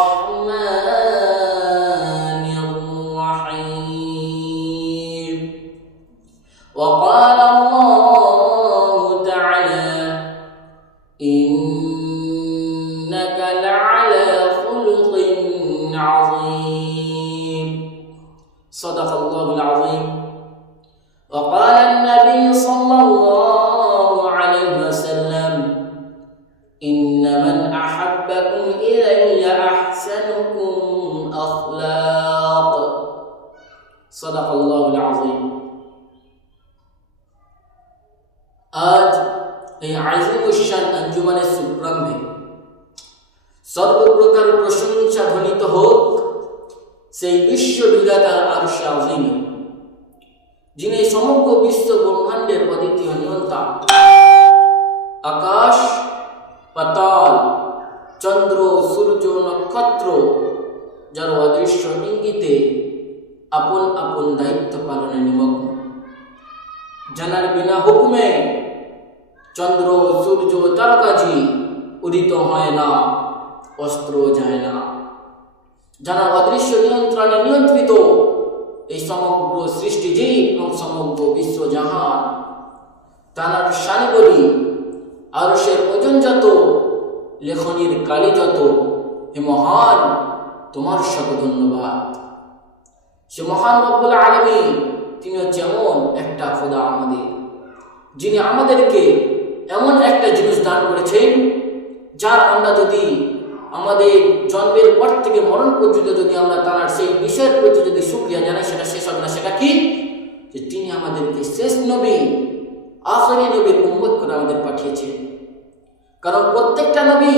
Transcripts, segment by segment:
الرحمن এই আজিমুসান আঞ্জুমানের সুপ্রাম্ভে সর্বপ্রকার প্রশংসা ধ্বনিত হোক, সেই বিশ্ববিধাতা আরশে আজিমে যিনি সমগ্র বিশ্ব ব্রহ্মাণ্ডের অদ্বিতীয় নিয়ন্তা আকাশ, পাতাল, চন্দ্র, সূর্য, নক্ষত্র, যার অদৃশ্য ইঙ্গিতে আপন আপন দায়িত্ব পালনে নিমগ্ন। জানার বিনা হুকুমে চন্দ্র সূর্য তারকাজি উদিত হয় না, অস্ত্র যায় না। যারা অদৃশ্য নিয়ন্ত্রণে নিয়ন্ত্রিত, এই সমগ্র সৃষ্টিজীব এবং সমগ্র বিশ্বজাহান তানার শানি বলি আরশের ওজন যত লেখনির কালি যত হে মহান, তোমার সব ধন্যবাদ সে মহান রব্বুল আলমী তিনি হচ্ছে এমন একটা খোদা আমাদের, যিনি আমাদেরকে এমন একটা জিনিস দান করেছেন, যার আমরা যদি আমাদের জন্মের পর থেকে মরণ পর্যন্ত যদি আমরা তার সেই বিষয়ের প্রতি যদি সুক্রিয়া জানাই, সেটা শেষ হবে না, সেটা কি? যে তিনি আমাদেরকে শেষ নবী, আখরি নবীর উম্মত করে আমাদের পাঠিয়েছেন। কারণ প্রত্যেকটা নবী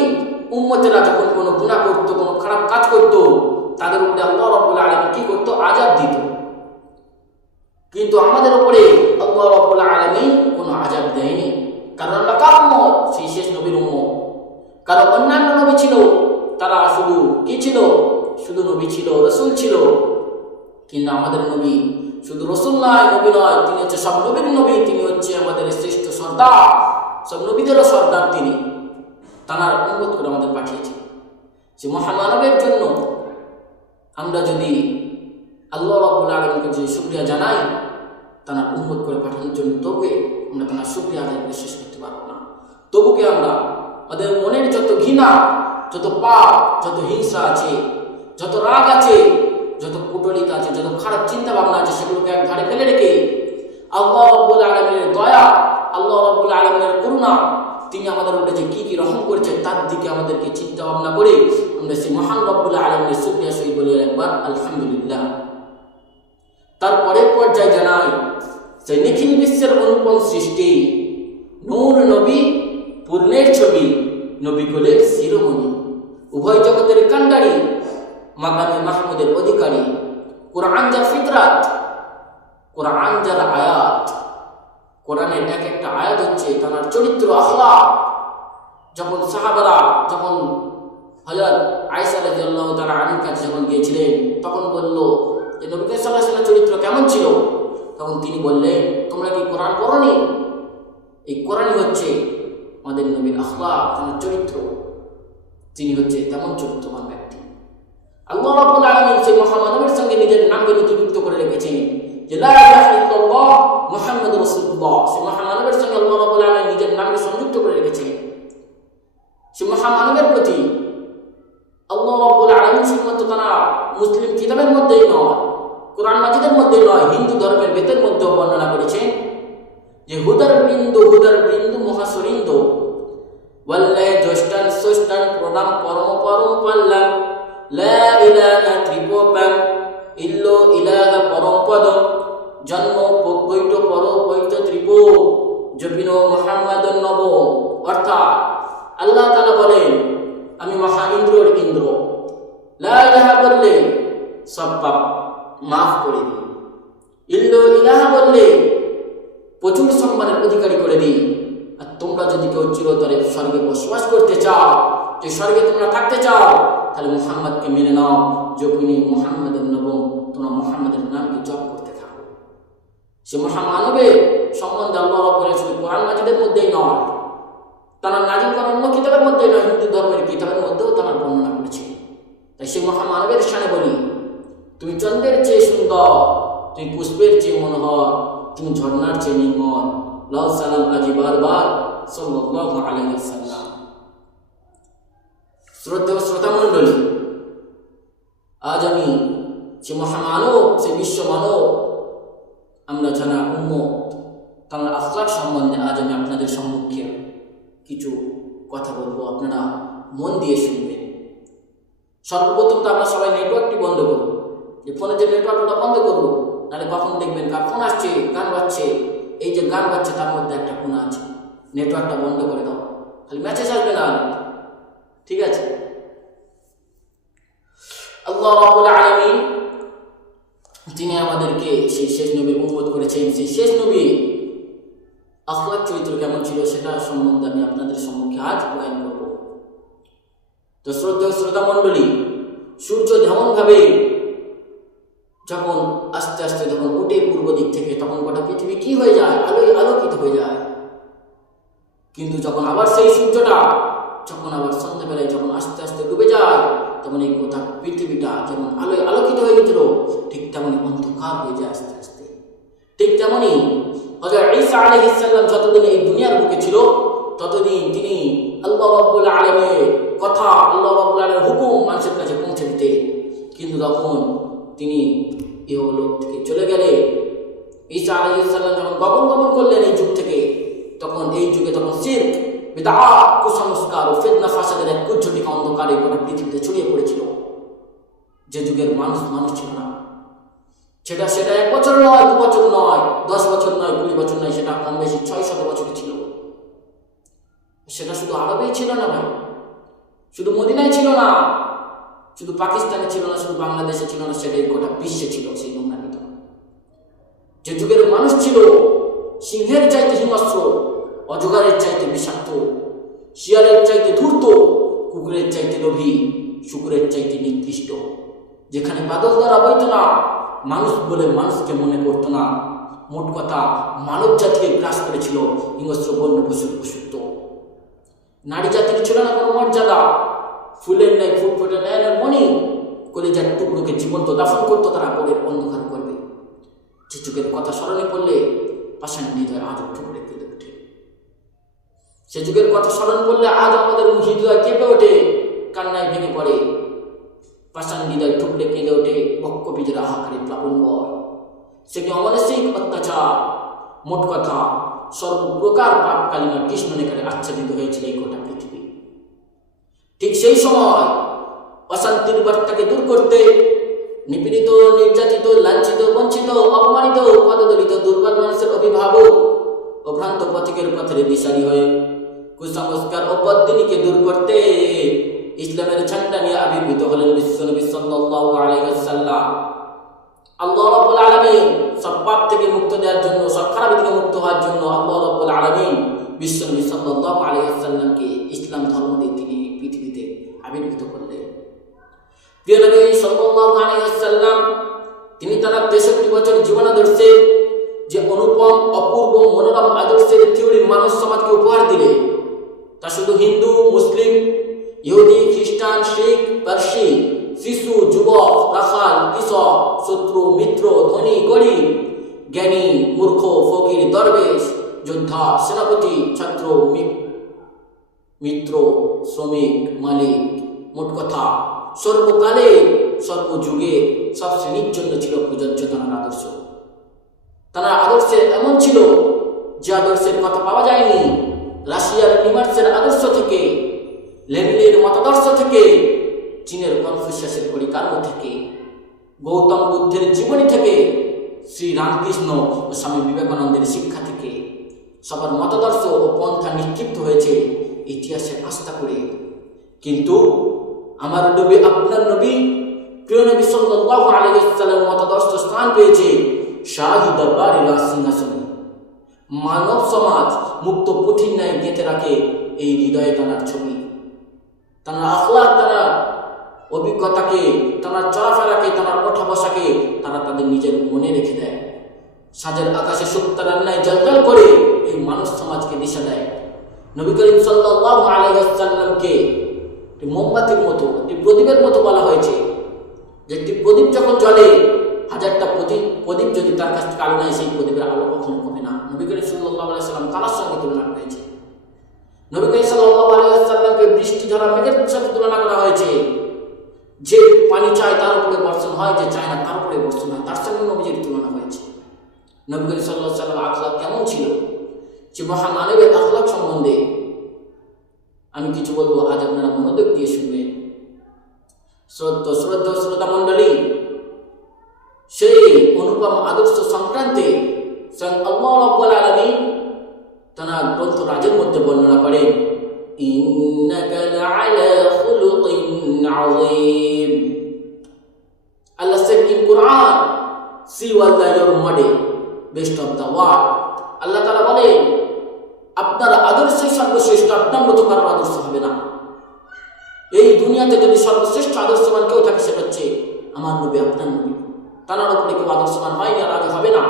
উম্মতেরা যখন কোনো গুণা করতো, কোনো খারাপ কাজ করতো, তাদের উপরে আল্লাহ রব্বুল আলমী কি করতো? আজাদ দিত। কিন্তু আমাদের উপরে আল্লাহ রব্বুল আলমী কোনো আজাদ দেয়নি। কারণ আমরা কার উম্মত, সেই শেষ নবীর উম্মত। কারণ অন্যান্য নবী ছিল, তারা শুধু কি ছিল? শুধু নবী ছিল, রসুল ছিল। কিন্তু আমাদের নবী শুধু রসুল নয়, নবী নয়, তিনি হচ্ছে সব নবীর নবী, তিনি হচ্ছে আমাদের শ্রেষ্ঠ সর্দার। সব নবীদেরও সর্দার তিনি। তানার অনুবোধ করে আমাদের পাঠিয়েছে সে মহামানবের জন্য আমরা যদি আল্লাহ রাবুল আলমীকে যদি শুক্রিয়া জানাই, তারা উন্মত করে পাঠানোর জন্য তবে আমরা তার শুক্রিয়া আদায় করে শেষ করতে পারব না। তবুকে আমরা আমাদের মনের যত ঘৃণা, যত পাপ, যত হিংসা আছে, যত রাগ আছে, যত কুটলিতা আছে, যত খারাপ চিন্তা ভাবনা আছে, সেগুলোকে এক ধারে ফেলে রেখে আল্লাহ রব্বুল আলমের দয়া, আল্লাহ রব্বুল আলমের করুণা, তিনি আমাদের উপরে যে কী কি রহম করেছেন, তার দিকে আমাদেরকে চিন্তা ভাবনা করে আমরা সেই মহান রব্বুল আলমের শুক্রিয়া সহি বলি একবার আলহামদুলিল্লাহ। তারপরের পর্যায়ে জানাই সেই নিখিল বিশ্বের অনুপম সৃষ্টি, নূর নবী, পূর্ণের ছবি, নবী কোলের শিরোমণি। উভয় জগতের কান্ডারি মাকামে মাহমুদের অধিকারী। কোরআন যার ফিতরাত, কোরআন যার আয়াত। কোরআনের এক একটা আয়াত হচ্ছে তার চরিত্র আহ্লা যখন সাহাবারা, যখন হজরত আয়সা রাজিয়াল্লাহ তারা আলীর কাছে যখন গিয়েছিলেন, তখন বলল যে নবী করিম সাল্লাহ চরিত্র কেমন ছিল? তখন তিনি বললেন, তোমরা কি কোরআন পড়নি? এই কোরআনই হচ্ছে আমাদের নবীর আখলাক তার চরিত্র। তিনি হচ্ছে তেমন চরিত্রবান ব্যক্তি। আল্লাহ রাব্বুল আলামিন সেই মহামানবের সঙ্গে নিজের নামকে নথিভুক্ত করে রেখেছেন যে, লা ইলাহা ইল্লাল্লাহ মুহাম্মাদুর রাসূলুল্লাহ। সেই মহামানবের সঙ্গে আল্লাহ রাব্বুল আলামিন নিজের নামকে সংযুক্ত করে রেখেছেন। সেই মহামানবের প্রতি আল্লাহ রাব্বুল আলামিন শুধুমাত্র তারা মুসলিম কিতাবের মধ্যেই নয় কোরআন মাজিদের মধ্যে নয়, হিন্দু ধর্মের বেতের মধ্যেও বর্ণনা করেছেন যে হুদার বৃন্দ, হুদার বৃন্দু, মহাসরিন্দ। ওয়াল্লাহ জ্যৈষ্ঠান ষষ্ঠান প্রণাম পরম পরম পাল্লাম। লা ইলাহা ত্রিপোপাম ইল্লো ইলাহা পরম পদ জন্ম প্রজ্ঞৈত পর বৈত ত্রিপো। জপিন মোহাম্মদ নব। অর্থাৎ আল্লাহ তাআলা বলেন, আমি মহা ইন্দ্রর ইন্দ্র। লা ইলাহা বললে সব পাপ। মাফ করে দিই। ইল্লো ইলাহা বললে প্রচুর সম্মানের অধিকারী করে দিই। আর তোমরা যদি কেউ চিরতরে স্বর্গে বসবাস করতে চাও, যে স্বর্গে তোমরা থাকতে চাও, তাহলে মোহাম্মদকে মেনে নাও। যখনই মোহাম্মদের নবম, তোমরা মোহাম্মদের নামকে জপ করতে থাকো। সে মহামানবের সম্বন্ধে আল্লাহ শুধু কোরআন মাজিদের মধ্যেই নয়, তারা নাজিল করা অন্য কিতাবের মধ্যেই নয়, হিন্দু ধর্মের কিতাবের মধ্যেও তারা বর্ণনা করেছে। তাই সে মহামানবের সানে বলি তুমি চন্দ্রের চেয়ে সুন্দর তুমি পুষ্পের চেয়ে মনোহর তুমি ঝর্ণার চেয়ে নির্মল। লাল সালাম আজি বারবার সাল্লাল্লাহু আলাইহি শ্রদ্ধেয় শ্রোতা মণ্ডলী আজ আমি সে মহামানব সে বিশ্ব মানব আমরা যারা উম্মত, তার আখলাক সম্বন্ধে আজ আমি আপনাদের সম্মুখে কিছু কথা বলব। আপনারা মন দিয়ে শুনবেন। সর্বপ্রথম তো আমরা সবাই নেটওয়ার্কটি বন্ধ করব। যে ফোনে যে নেটওয়ার্ক ওটা বন্ধ করব, নাহলে কখন দেখবেন কার ফোন আসছে, গান বাজছে। এই যে গান বাজছে, তার মধ্যে একটা ফোন আছে। নেটওয়ার্কটা বন্ধ করে দাও। খালি মেসেজ আসবে না ঠিক আছে? তিনি আমাদেরকে সেই শেষ নবীর উম্মত করেছেন, সেই শেষ নবী, আখলাক চরিত্র কেমন ছিল সেটা সম্বন্ধে আমি আপনাদের সম্মুখে আজ বয়ান করব। তো শ্রদ্ধেয় শ্রোতা মণ্ডলী সূর্য যেমন ভাবে যখন আস্তে আস্তে যখন উঠে পূর্ব দিক থেকে তখন গোটা পৃথিবী কি হয়ে যায়? আলোয় আলোকিত হয়ে যায়। কিন্তু যখন আবার সেই সূর্যটা, যখন আবার সন্ধ্যাবেলায় যখন আস্তে আস্তে ডুবে যায়, তখন এই গোটা পৃথিবীটা যেমন আলোয় আলোকিত হয়ে গেছিল ঠিক তেমনই অন্ধকার হয়ে যায় আস্তে আস্তে। ঠিক তেমনই হযরত ঈসা যতদিন এই দুনিয়ার বুকে ছিল, ততদিন তিনি আল্লাহ রাব্বুল আলামিনের কথা, আল্লাহ রাব্বুল আলামিনের হুকুম মানুষের কাছে পৌঁছে দিতে কিন্তু তখন তিনি ইহলোক থেকে চলে গেলে। ঈসা আলাইহিস সালাম যখন গমন গমন করলেন এই যুগ থেকে, তখন এই যুগে তখন শিরক বিদআত কুসংস্কার ও ফিতনা ফাসাদের এক কুজ্জটিকা অন্ধকারে গোটা পৃথিবীতে ছড়িয়ে পড়েছিল। যে যুগের মানুষ মানুষ ছিল না। সেটা সেটা এক বছর নয়, দু বছর নয়, দশ বছর নয়, কুড়ি বছর নয়, সেটা কম বেশি ছয় শত বছর ছিল। সেটা শুধু আরবেই ছিল না ভাই। শুধু মদিনায় ছিল না শুধু পাকিস্তানে ছিল না, শুধু বাংলাদেশে ছিল না সেটা এই গোটা বিশ্বে ছিল সেই নোংরামিটা যে যুগের মানুষ ছিল, সিংহের চাইতে হিংস্র, অজগারের চাইতে বিষাক্ত, শিয়ালের চাইতে ধূর্ত, কুকুরের চাইতে লোভী, শুকুরের চাইতে নিকৃষ্ট। যেখানে বাদল দ্বারা বইত না, মানুষ বলে মানুষকে মনে করতো না। মোট কথা মানব জাতিকে গ্রাস করেছিল হিংস্র, বন্য পশুর পশুত্ব নারী জাতির ছিল না কোনো মর্যাদা ফুলের ন্যায় ফুল ফুটে নেয় মনি কলেজার টুকরোকে জীবন্ত দাফন করতো তারা, কোলের অন্ধকার করবে। যে যুগের কথা স্মরণে পড়লে পাষাণ হৃদয় আজ টুকরে কেঁদে ওঠে সে যুগের কথা স্মরণ করলে আজ আমাদের হৃদয় কেঁপে ওঠে, কান্নায় ভেঙে পড়ে। পাষাণ হৃদয় টুকরে কেঁদে ওঠে বক্ষ বীজের আহাকারে প্লাবন বয় সেটি অমানসিক অত্যাচার। মোট কথা, সর্বপ্রকার পাপ কালিমা কৃষ্ণ নেখারে আচ্ছাদিত হয়েছিল এই গোটা পৃথিবী। ঠিক সেই সময় অশান্তির বার্তাকে দূর করতে নিপীড়িত, নির্যাতিত, লাঞ্ছিত, বঞ্চিত, অপমানিত পদদলিত দুর্বল মানুষের অভিভাবক ও ভ্রান্ত পথিকের পথের দিশারি হয়ে কুসংস্কার ও বদিনীকে দূর করতে ইসলামের ঝান্ডা নিয়ে আবির্ভূত হলেন বিশ্বনবী সাল্লাল্লাহু আলাইহি ওয়াসাল্লাম। আল্লাহ রাব্বুল আলামিন সব থেকে মুক্ত দেওয়ার জন্য, সব খারাপ থেকে মুক্ত হওয়ার জন্য আল্লাহ রাব্বুল আলামিন বিশ্বনবী সাল্লাল্লাহু আলাইহি ইসলাম ধর্ম পৃথিবীতে আবির্ভূত করলেন। প্রিয় নবী সাল্লাল্লাহু আলাইহি ওয়াসাল্লাম, তিনি তার 63 বছর জীবন জীবনাদর্শে যে অনুপম, অপূর্ব, মনোরম আদর্শের থিওরি মানব সমাজকে উপহার দিলে, তা শুধু হিন্দু, মুসলিম, ইহুদি, খ্রিস্টান, শিখ, পার্সি, শিশু, যুবক, রাখাল, কৃষক, শত্রু, মিত্র, ধনী, গরিব, জ্ঞানী, মূর্খ, ফকির, দরবেশ, যোদ্ধা, সেনাপতি, ছাত্র মিত্র, শ্রমিক, মালিক, মোট কথা সর্বকালে, সর্বযুগে সব শ্রেণির জন্য ছিল প্রযোজ্য তাঁর আদর্শ। তার আদর্শে এমন ছিল যে আদর্শের কথা পাওয়া যায়নি। রাশিয়ার নিমার্সের আদর্শ থেকে, লেনিনের মতাদর্শ থেকে, চীনের কনফুসিয়াসের পরিকার্ম থেকে, গৌতম বুদ্ধের জীবনী থেকে, শ্রী রামকৃষ্ণ ও স্বামী বিবেকানন্দের শিক্ষা থেকে সবার মতাদর্শ ও পন্থা নিক্ষিপ্ত হয়েছে। ইতিহাসে আস্থা করে। কিন্তু আমার নবী, আপনার নবী, প্রিয় নবী সাল্লাল্লাহু আলাইহি ওয়াসাল্লামের মতাদর্শ স্থান পেয়েছে শাহী দরবারের সিংহাসনে। মানব সমাজ মুক্ত পুঁথির ন্যায় গেঁথে রাখে এই হৃদয়ে টানার ছবি। তারা আখলাক তারা অভিজ্ঞতাকে, তারা চলাফেরাকে, তারা ওঠা বসাকে তারা তাদের নিজের মনে রেখে দেয়। সাজের আকাশে সুপ্তারার ন্যায় জলজল করে এই মানব সমাজকে দিশা দেয়। নবী করিম সাল্লাল্লাহু আলাইহি ওয়াসাল্লামকে একটি মোমবাতির মতো, একটি প্রদীপের মতো বলা হয়েছে। যে একটি প্রদীপ যখন জ্বলে, হাজারটা প্রদীপ প্রদীপ যদি তার কাছ থেকে আলো নেয় সেই প্রদীপের আলো কখনো কমে না। নবী করিম সাল্লাল্লাহু আলাইহি সাল্লাম তার সঙ্গে তুলনা করেছে। নবী করিম সাল্লাল্লাহু আলাইহি সাল্লামকে বৃষ্টি ধরা মেঘের সাথে তুলনা করা হয়েছে। যে পানি চায় তার উপরে বর্ষণ হয়, যে চায় না তার উপরে বর্ষণ হয়, তার সঙ্গে নবীজির তুলনা হয়েছে। নবী করিম আলাইহি সাল্লাম আখলাক কেমন ছিল? যে মহামানবের আখলাক সম্বন্ধে আমি কিছু বলব, আজ আপনারা মনোযোগ দিয়ে শুনবেন। শ্রদ্ধ শ্রদ্ধ শ্রোতা মণ্ডলী, সেই অনুপম আদর্শ সংক্রান্তে স্বয়ং আল্লাহ গ্রন্থ রাজের মধ্যে বর্ণনা করেন best of the world আল্লাহ আপনার আদর্শই সর্বশ্রেষ্ঠ, আপনার মতো কারোর আদর্শ হবে না। এই দুনিয়াতে যদি সর্বশ্রেষ্ঠ আদর্শবান কেউ থাকে, সেটা হচ্ছে আমার নবী, আপনার নবী। তার উপরে কেউ আদর্শবান হয়নি আর আগে হবে না।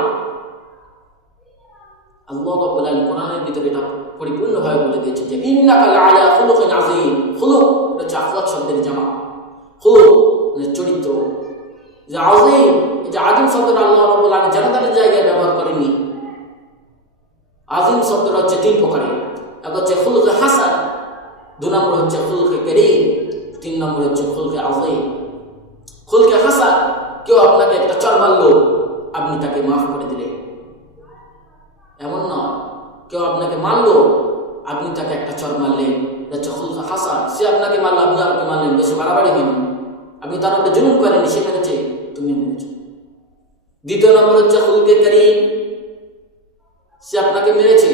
আল্লাহ রাব্বুল আলামিন কোরআনের ভিতরে এটা পরিপূর্ণভাবে বলে দিয়েছে যে, ইন্নাকা লাআলা খুলুকিন আযীম। খুলুক, এটা হচ্ছে শব্দের জামা। খুলুক মানে চরিত্র। যে আযীম যে আযীম শব্দটা আল্লাহ রাব্বুল আলামিন জান্নাতের জায়গায় ব্যবহার করেননি আযীম শব্দটা হচ্ছে তিন প্রকারের। এক হচ্ছে খুলুকে হাসান, দু নম্বর হচ্ছে খুলকে করিম, তিন নম্বর হচ্ছে খুলকে আযীম। খুলকে হাসান, কেউ আপনাকে একটা চর মারলো, আপনি তাকে মাফ করে দিলেন। এমন নয়, কেউ আপনাকে মারলো, আপনি তাকে একটা চর মারলেন। হচ্ছে খুলকা হাসান, সে আপনাকে মারলো, আপনি আমাকে মারলেন বেশি বাড়াবাড়ি হয়নি। আপনি তার উপরে জুলুম করেননি সে মেরেছে তুমি দ্বিতীয় নম্বর হচ্ছে খুলকে করিম সে আপনাকে মেরেছে,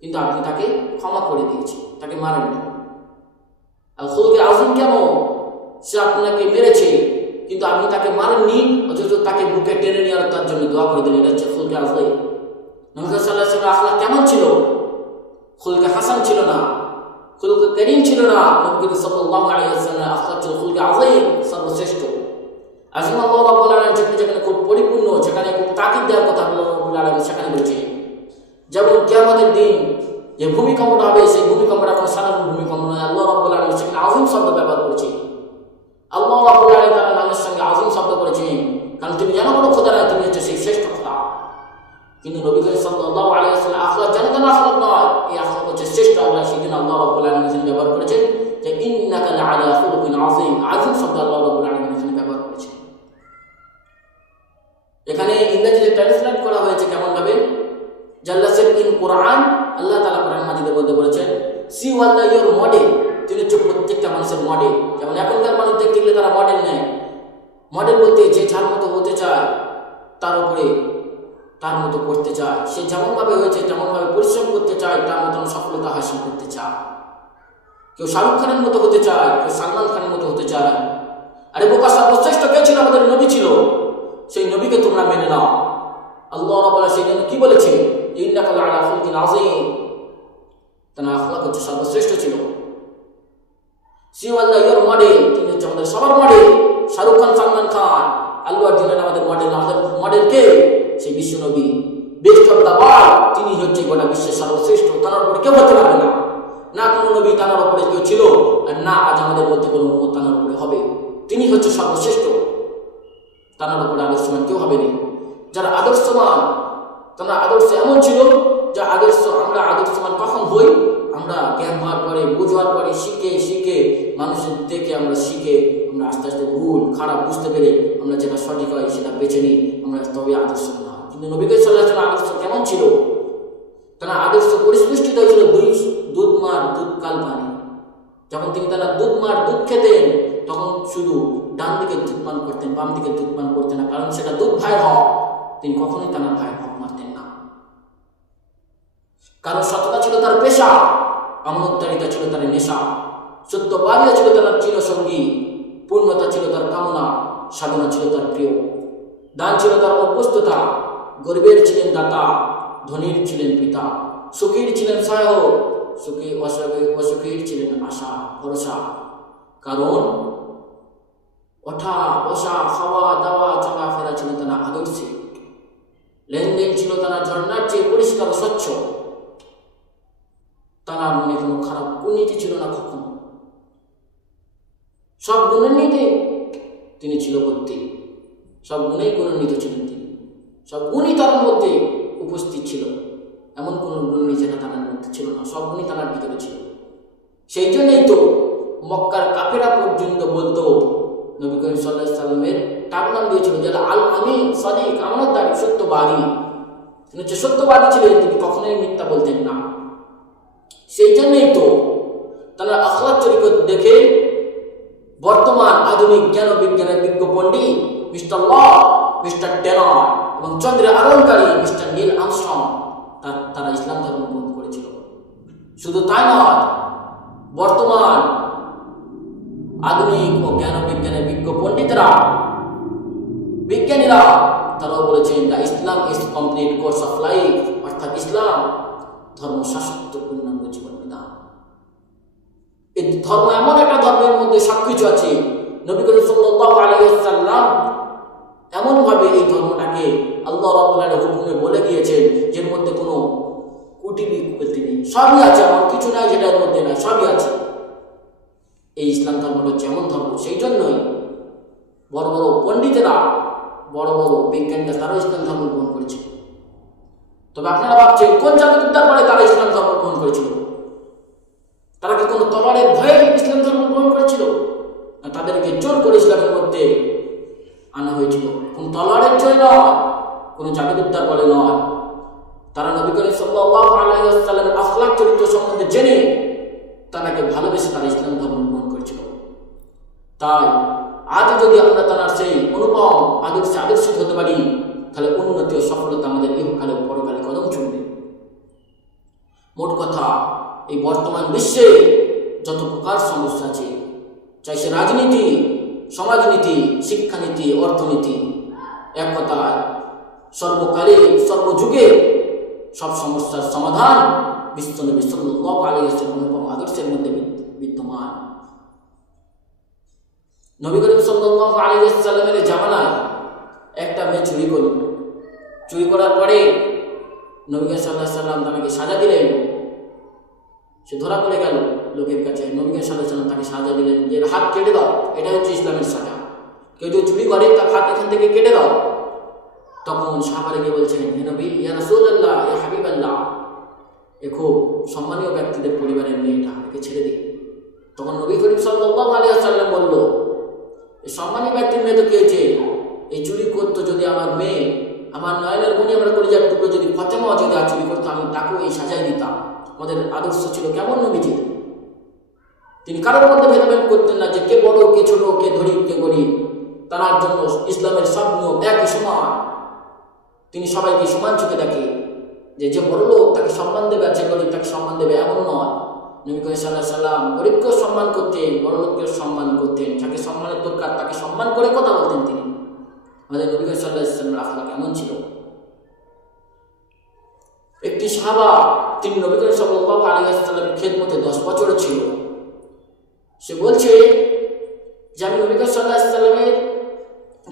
কিন্তু আপনি তাকে ক্ষমা করে দিয়েছে তাকে মারেননি আর খুলকে আজিম কেমন? সে আপনাকে মেরেছে, কিন্তু আপনি তাকে মারেননি, অথচ তাকে বুকে টেনে নিয়ে তার জন্য দোয়া করে দিলেন। এটা হচ্ছে খুলকে আজলাই নবী সাল্লাহ আখলা কেমন ছিল? খুলকে হাসান ছিল না, খুলকে করিম ছিল না। নবী সাল্লাল্লাহু আলাইহি ওয়াসাল্লাম আখলা ছিল খুলকে আযীম, সর্বশ্রেষ্ঠ। আজিম আল্লাহ আলামিন যেখানে যেখানে খুব পরিপূর্ণ, যেখানে খুব তাকিদ দেওয়ার কথা আল্লাহ রাব্বুল আলামিন সেখানে বলছে যেমন কিয়ামতের দিন যে ভূমিকম্পটা হবে, সেই ভূমিকম্পটা কোনো সাধারণ ভূমিকম্প নয়। আল্লাহ রাব্বুল আলামিন সেখানে আযীম শব্দ ব্যবহার করেছে আল্লাহ রাব্বুল আলামিন তার নামের সঙ্গে আযীম শব্দ করেছেন কারণ তুমি জানো কোনো খোদা নয় তুমি হচ্ছে সেই শ্রেষ্ঠ খোদা। কিন্তু নবী করিম সাল্লাল্লাহু আলাইহি ওয়াসাল্লাম আখলাক জানেন না আখলাক নয়, এই আখলাক হচ্ছে শ্রেষ্ঠ আল্লাহ সেদিন আল্লাহ রাব্বুল এখানে ব্যবহার করেছেন যে ইন্নাকা লাআলা খুলুকিন আযীম। আযীম শব্দ আল্লাহ রাব্বুল সফলতা হাসিল করতে চায়। কেউ শাহরুখ খানের মতো হতে চায়, কেউ সালমান খানের মতো হতে চায়। আরে বোকা সর্বশ্রেষ্ঠ কে ছিল? আমাদের নবী ছিল। সেই নবীকে তোমরা মেনে নাও। আল্লাহ রাব্বুল সেই জন্য কি বলেছে? ইন্নাকা লাআলা খুলকিন আযীম। তার আখলাক হচ্ছে সর্বশ্রেষ্ঠ ছিল। সিওয়াল্লাহ ইয়োর মডেল, তিনি হচ্ছে আমাদের সবার মডেল। শাহরুখ খান, সালমান খান। আল্লু অর্জুন আমাদের মডেল আমাদের মডেল কে? সেই বিশ্ব নবী। বেস্ট অফ দ্য ওয়ার্ল্ড তিনি হচ্ছে গোটা বিশ্বের সর্বশ্রেষ্ঠ, তার উপরে কেউ হতে পারবে না। না কোনো নবী তানার উপরে কেউ ছিল, আর না আজ আমাদের মধ্যে কোনো উম্মত তানার উপরে হবে। তিনি হচ্ছে সর্বশ্রেষ্ঠ। তানার উপরে আদর্শমান কেউ হবে না। যারা আদর্শমান তারা আদর্শ এমন ছিল, যে আদর্শ, আমরা আদর্শমান কখন হই? আমরা জ্ঞান হওয়ার পরে বুঝবার পরে, শিখে শিখে, মানুষের দেখে আমরা শিখে, আমরা আস্তে আস্তে ভুল, খারাপ বুঝতে পেরে আমরা যেটা সঠিক হয় সেটা বেছে নিই, আমরা তবে আদর্শ না হয়। কিন্তু নবীকে সাল্লাহ আদর্শ কেমন ছিল? তারা আদর্শ পরিস্পৃষ্টিত হয়েছিল দুই দুধ মার দুধ কাল পানি। যখন তিনি তারা দুধ মার দুধ খেতেন, তখন শুধু ডান দিকে দুধ পান করতেন, বাম দিকে দুধ পান করতেন না, কারণ সেটা দুধ ভাইয়ের হক। তিনি কখনোই তার ভাইয়ের হক মারতেন না। কারণ সততা ছিল তার পেশা আমনতারিতা ছিল তার নেশা, সত্যবাদিতা ছিল তার চিরসঙ্গী, পূর্ণতা ছিল তার কামনা, সাধনা ছিল তার প্রিয়, দান ছিল তার অভ্যস্ততা গরিবের ছিলেন দাতা, ধনীর ছিলেন পিতা, সুখীর ছিলেন সহায়ক, সুখী অসুখী অসুখীর ছিলেন আশা, ভরসা। কারণ ওঠা, বসা, খাওয়া, দাওয়া, চলাফেরা ছিল তারা আদর্শে। লেনদেন ছিল তারা ঝর্ণার চেয়ে পরিষ্কার স্বচ্ছ। তার মনে কোনো খারাপ কুনীতি ছিল না কখনো। সব গুণান্বিতে তিনি ছিল ভর্তি সব গুণেই গুণান্বিত ছিলেন তিনি। সব গুণই তার মধ্যে উপস্থিত ছিল। এমন কোনো গুণ নেই যেটা তার মধ্যে ছিল না, সব গুণই তার ভিতরে ছিল। সেই জন্যই তো মক্কার কাফেরা পর্যন্ত বলতো, নবী করিম সাল্লাহ সাল্লামের নাম দিয়েছিল যারা আল আমিন, সাদিক আমানতদারি সত্যবাদী। তিনি হচ্ছে, সত্যবাদী ছিলেন তিনি, কখনোই মিথ্যা বলতেন না। সেই জন্যই তো তারা আখলাক চরিত্র দেখে বর্তমান আধুনিক জ্ঞান বিজ্ঞানের বিজ্ঞ পণ্ডিত মিস্টার ল, মিস্টার টেনর এবং চন্দ্রের আরোহণকারী মিস্টার নীল আমস্ট্রং তারা ইসলাম ধর্ম গ্রহণ করেছিল। শুধু তাই নয়, বর্তমান আধুনিক ও জ্ঞান বিজ্ঞানের বিজ্ঞ পণ্ডিতরা, বিজ্ঞানীরা, তারাও বলেছেন the Islam is complete course of life অর্থাৎ ইসলাম ধর্ম শাসত্ব পূর্ণাঙ্গ জীবন বিধান। ধর্ম এমন একটা ধর্মের মধ্যে সবকিছু আছে, নবী করিম সাল্লাল্লাহু আলাইহি ওয়াসাল্লাম এমন ভাবে এই ধর্মটাকে আল্লাহ রাব্বুল হুকুমে বলে গিয়েছেন যের মধ্যে কোনো কুটিবি বলতে নেই। সবই আছে, এমন কিছু নাই যেটার মধ্যে নাই সবই আছে। এই ইসলাম ধর্মটা হচ্ছে এমন ধর্ম, সেই জন্যই বড় বড় পণ্ডিতেরা, বড় বড় বিজ্ঞানীরা তারাও ইসলাম ধর্ম গ্রহণ করেছে তবে আপনারা ভাবছেন, কোন জাতিবিদ্যার পরে তারা ইসলাম ধর্ম গ্রহণ করেছিল? তারা কি কোনো তলারের ভয়ে সব সমস্যার সমাধান বিশ্বনবী সাল্লাল্লাহু আলাইহি ওয়াসাল্লাম অনুপম আদর্শের মধ্যে বিদ্যমান। নবী করিম সাল্লাল্লাহু আলাইহি ওয়াসাল্লামের জামানায় একটা মেয়ে চুরি করল। চুরি করার পরে নবী সাল্লাহ সাল্লাম তাকে সাজা দিলেন। সে ধরা পড়ে গেল লোকের কাছে। নবী সাল্লাহ সাল্লাম তাকে সাজা দিলেন যে হাত কেটে দাও। এটা হচ্ছে ইসলামের সাজা। কেউ যদি চুরি করে, তার হাত এখান থেকে কেটে দাও। তখন সাহাবারে গিয়ে বলছেন, হে নবী, ইয়া রাসূলুল্লাহ, ইয়া হাবিবাল্লাহ। এ খুব সম্মানীয় ব্যক্তিদের পরিবারের মেয়েটা, একে ছেড়ে দিই তখন নবী করিম সাল্লাল্লাহু আলাইহি ওয়াসাল্লাম বলল এই সম্মানীয় ব্যক্তির মেয়ে তো কি হয়েছে এই চুরি করতো যদি আমার মেয়ে, আমার নয়নের মনি আমরা করে যার টুকরো যদি ফতেমা যদি আর চুরি করতো, আমি তাকেও এই সাজাই দিতাম। আমাদের আদর্শ ছিল কেমন নবীজির? তিনি কারোর মধ্যে ভেদাভেদ করতেন না যে কে বড়, কে ছোট, কে ধরি কে গরিব। তার জন্য ইসলামের স্বপ্ন একই সমান। তিনি সবাইকে সমান চোখে দেখে যে যে বড় লোক তাকে সম্মান দেবে আর যে গরিব তাকে সম্মান দেবে এমন নয়। নবী করিম সাল্লাহ সাল্লাম গরিবকেও সম্মান করতেন, বড় লোককেও সম্মান করতেন। যাকে সম্মানের দরকার তাকে সম্মান করে কথা বলতেন তিনি। আমাদের নবী করিম সাল্লাহ ইসলামের আখলা কেমন ছিল। একটি সাহাবা, তিনি নবী করিম সাল্লাল্লাহু আলাইহি ওয়াসাল্লামের খেদমতে দশ বছর ছিল। সে বলছে যে আমি নবী করিম সাল্লাহ সাল্লামের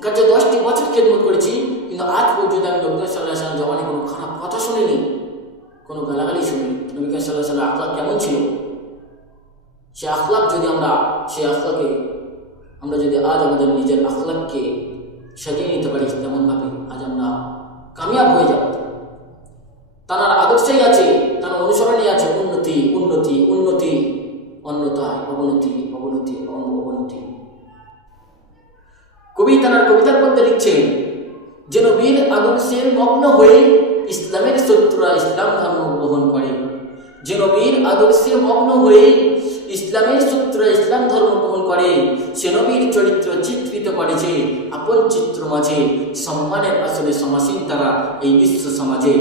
কাছে দশটি বছর খেদমত করেছি। কিন্তু আজ পর্যন্ত আমি নবী করিম সাল্লাহ সাল্লাম জমানে কোনো খারাপ কথা শুনিনি, কোনো গালাগালি শুনিনি। নবী করিম সাল্লাহ সাল্লাম আখলা কেমন ছিল? সে আখলাক যদি আমরা সেই আখলাকে আমরা যদি আজ আমাদের নিজের আখলাককে সাজিয়ে নিতে পারি তেমনভাবে আজ আমরা কামিয়াব হয়ে যাব। তার আদর্শেই আছে, তার অনুসরণে আছে উন্নতি উন্নতি উন্নতি, অন্যতায় অবনতি অবনতি অবনতি কবি তার কবিতার মধ্যে লিখছেন যে নবীর আদর্শের মগ্ন হয়ে ইসলামের শত্রুরা ইসলাম ধর্ম গ্রহণ করে। যে নবীর আদর্শে মগ্ন হয়ে ইসলামের শত্রুরা ইসলাম ধর্ম গ্রহণ করে সে নবীর চরিত্র চিত্রিত করেছে, আপন চিত্র মাঝে, সম্মানের আসলে সমাসীন তারা এই বিশ্ব সমাজে।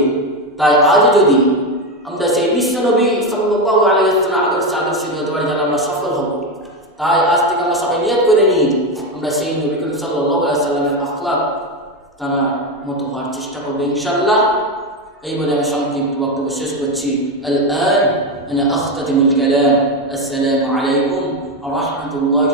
তাই আজ যদি আমরা সেই বিশ্ব নবী ওয়াসাল্লাম আদর্শে আদর্শে হতে পারি তাহলে আমরা সফল হব। তাই আজ থেকে আমরা সবাই নিয়ত করে নিই, আমরা সেই নবী করিম আলাইহি সাল্লামের আখলাক জানার মতো হওয়ার চেষ্টা করবে ইনশাল্লাহ এই বলে আমি সংক্ষিপ্ত বক্তব্য শেষ করছি। আল আন আখতাতিমুল কালাম। আসসালামু আলাইকুম রহমতুল্লাহ